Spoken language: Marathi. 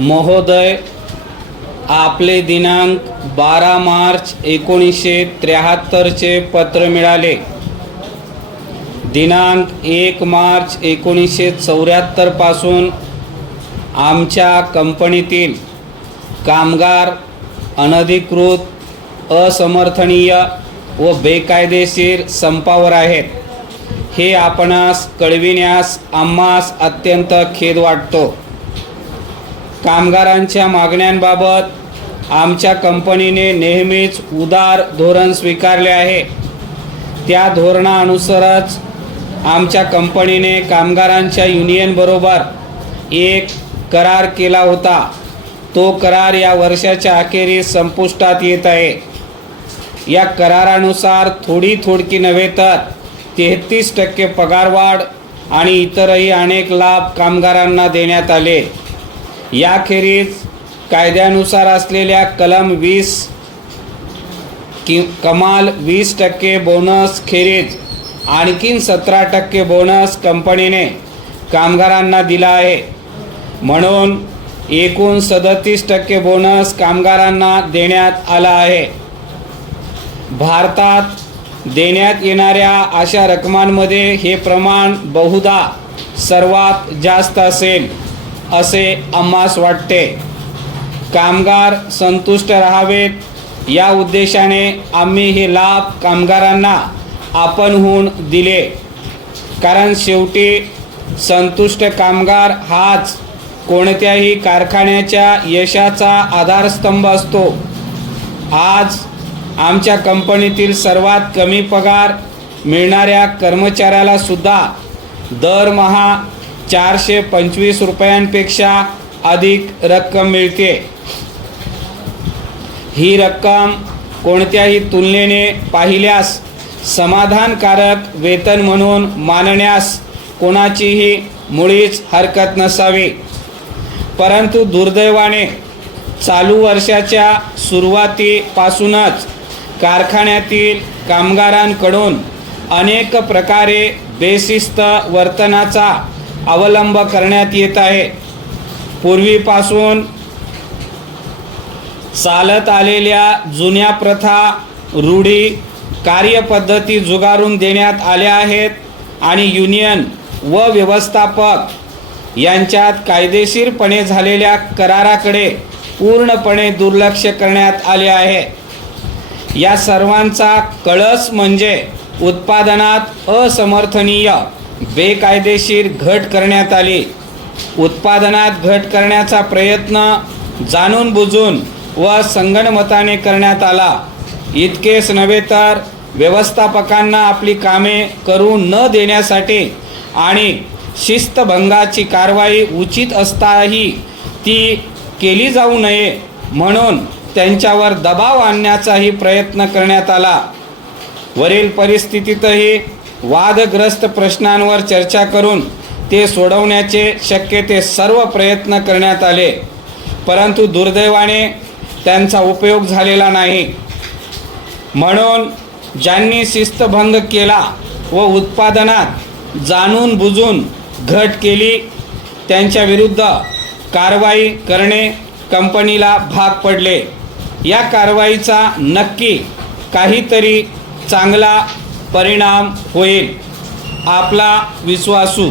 महोदय, आपले दिनांक 12 मार्च 1973 चे पत्र मिळाले। दिनांक 1 मार्च 1974 पासून आमच्या कंपनीतील कामगार अनधिकृत, असमर्थनीय व बेकायदेशीर संपावर आहेत। हे आपणास कळविण्यास आम्हास अत्यंत खेद वाटतो। कामगारांच्या मागण्यांबाबत आमच्या कंपनीने नेहमीच उदार धोरण स्वीकारले आहे। त्या धोरणानुसारच आमच्या कंपनीने कामगारांच्या युनियनबरोबर एक करार केला होता। तो करार या वर्षाच्या अखेरीस संपुष्टात येत आहे। या करारानुसार थोडकी नव्हे तर 33% पगारवाढ आणि इतरही अनेक लाभ कामगारांना देण्यात आले। याखेरीज कायद्यानुसार असलेल्या कलम 20 कमाल 20% बोनस खेरीज आणखीन 17% बोनस कंपनीने कामगारांना दिला आहे। म्हणून एकूण 37% बोनस कामगारांना देण्यात आला आहे। भारतात देण्यात येणाऱ्या अशा रकमांमध्ये हे प्रमाण बहुधा सर्वात जास्त असेल असे आम्हास वाटते। कामगार संतुष्ट राहावेत या उद्देशाने आम्ही हे लाभ कामगारांना आपणहून दिले, कारण शेवटी संतुष्ट कामगार हाच कोणत्याही कारखान्याच्या यशाचा आधारस्तंभ असतो। आज आमच्या कंपनीतील सर्वात कमी पगार मिळणाऱ्या कर्मचाऱ्याला सुद्धा दरमहा 425 रुपयांपेक्षा अधिक रक्कम मिळते। ही रक्कम कोणत्याही तुलनेने पाहिल्यास समाधानकारक वेतन म्हणून मानण्यास कोणाचीही मुळीच हरकत नसावी। परंतु दुर्दैवाने चालू वर्षाच्या सुरुवातीपासूनच कारखान्यातील कामगारांकडून अनेक प्रकारे बेशिस्त वर्तनाचा अवलंब करण्यात येत आहे। पूर्वीपासून चालत आलेल्या जुन्या प्रथा, रूढी, कार्यपद्धती झुगारून देण्यात आल्या आहेत आणि युनियन व व्यवस्थापक यांच्यात कायदेशीरपणे झालेल्या कराराकडे पूर्णपणे दुर्लक्ष करण्यात आले आहे। या सर्वांचा कळस म्हणजे उत्पादनात असमर्थनीय, बेकायदेशीर घट करण्यात आली। उत्पादनात घट करण्याचा प्रयत्न जाणून बुजून व संगनमताने करण्यात आला। इतकेच नव्हे तर व्यवस्थापकांना आपली कामे करू न देण्यासाठी आणि शिस्तभंगाची कारवाई उचित असताही ती केली जाऊ नये म्हणून त्यांच्यावर दबाव आणण्याचाही प्रयत्न करण्यात आला। वरील परिस्थितीतही वादग्रस्त प्रश्नांवर चर्चा करून ते सोडवण्याचे शक्य ते सर्व प्रयत्न करण्यात आले, परंतु दुर्दैवाने त्यांचा उपयोग झालेला नाही। म्हणून ज्यांनी शिस्तभंग केला व उत्पादनात जाणून बुजून घट केली त्यांच्या विरुद्ध कारवाई करणे कंपनीला भाग पडले। या कारवाईचा नक्की काहीतरी चांगला परिणाम होईल। आपला विश्वासू